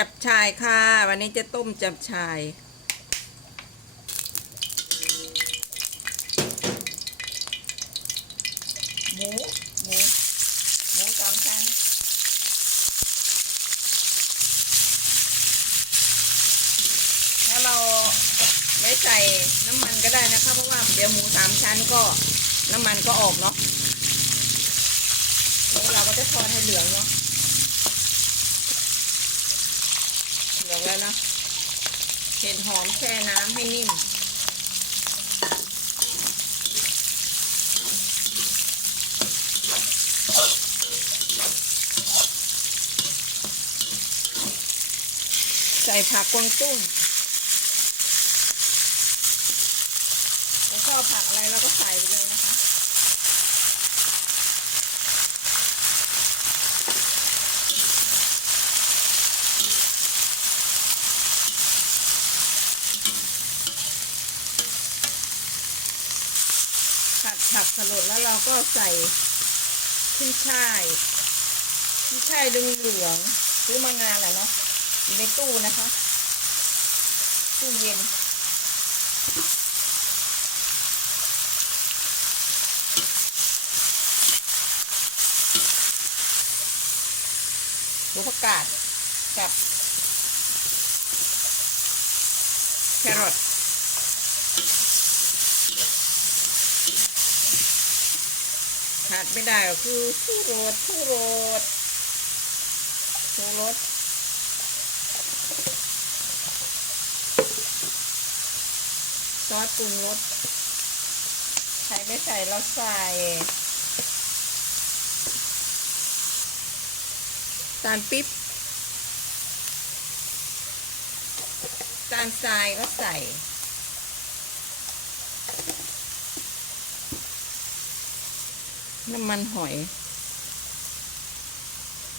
จับชายค่ะ วันนี้จะต้มจับชาย หมูหมูหมูสามชั้นถ้าเราไม่ใส่น้ำมันก็ได้นะคะ เพราะว่าเดี๋ยวหมูสามชั้นก็น้ำมันก็ออกเนาะเราก็จะทอดให้เหลืองเนาะ เหลืองแล้วนะเห็ดหอมแช่น้ำให้นิ่มใส่ผักกวางตุ้งเราชอบผักอะไรเราก็ใส่ไปเลยนะคะ ผักสลดแล้วเราก็ใส่ขึ้นช่ายขึ้นช่ายดึงเหลืองซื้อมานานแหละเนาะอยู่ในตู้นะคะตู้เย็นหัวผักกาดกับแครอท ขาดไม่ได้ก็คือชูรสชูรสชูรสซอสปรุงรสใครไม่ใส่เราใส่ ตาลปิ๊บ ตาลทรายก็ใส่ น้ำมันหอย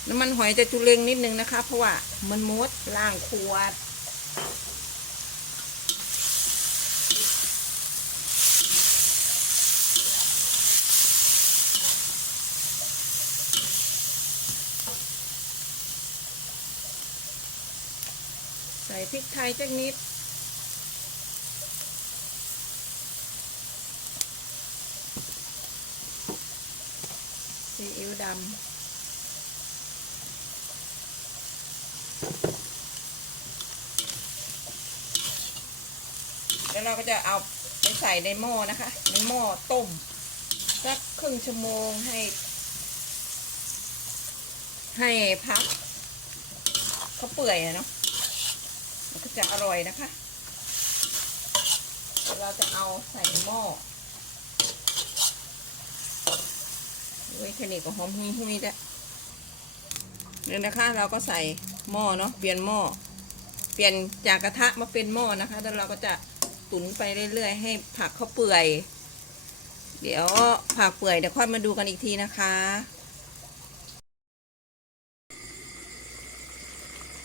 น้ำมันหอยจะจุเลงนิดนึงนะคะ เพราะว่ามันมดล่างขวดใส่พริกไทยจักนิด ซีอิ๊วดำแล้วเราก็จะเอาไปใส่ในหม้อนะคะ ในหม้อต้มสักครึ่งชั่วโมงให้ ให้พักเขาเปื่อยอะเนาะมันก็จะอร่อยนะคะเดี๋ยวเราจะเอาใส่หม้อ ว้แค่นี้ก็หอมหุยหุยแล้วเนี่ยนะคะเราก็ใส่หม้อเนาะเปลี่ยนหม้อเปลี่ยนจากกระทะมาเป็นหม้อนะคะแล้วเราก็จะตุ๋นไปเรื่อยๆ ให้ผักเขาเปื่อย เดี๋ยวผักเปื่อยเดี๋ยวค่อยมาดูกันอีกทีนะคะ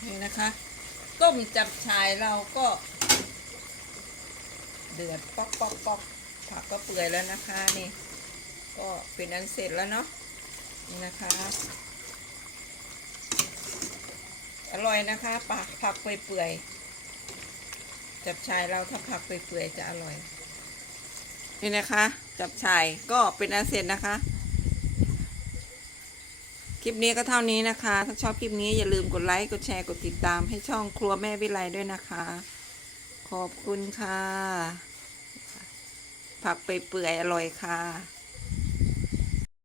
นี่นะคะต้มจับชายเราก็ เดือดป๊อกป๊อกป๊อกผักก็เปื่อยแล้วนะคะนี่ ก็เป็นอันเสร็จแล้วเนาะนี่นะคะ อร่อยนะคะปากผักเปื่อยๆจับชายเราถ้าผักเปื่อยๆจะอร่อย นี่นะคะ จับชายก็เป็นอันเสร็จนะคะ คลิปนี้ก็เท่านี้นะคะ ถ้าชอบคลิปนี้อย่าลืมกดไลค์กดแชร์กดติดตามให้ช่องครัวแม่วิไลด้วยนะคะ ขอบคุณค่ะผักเปื่อยๆอร่อยค่ะ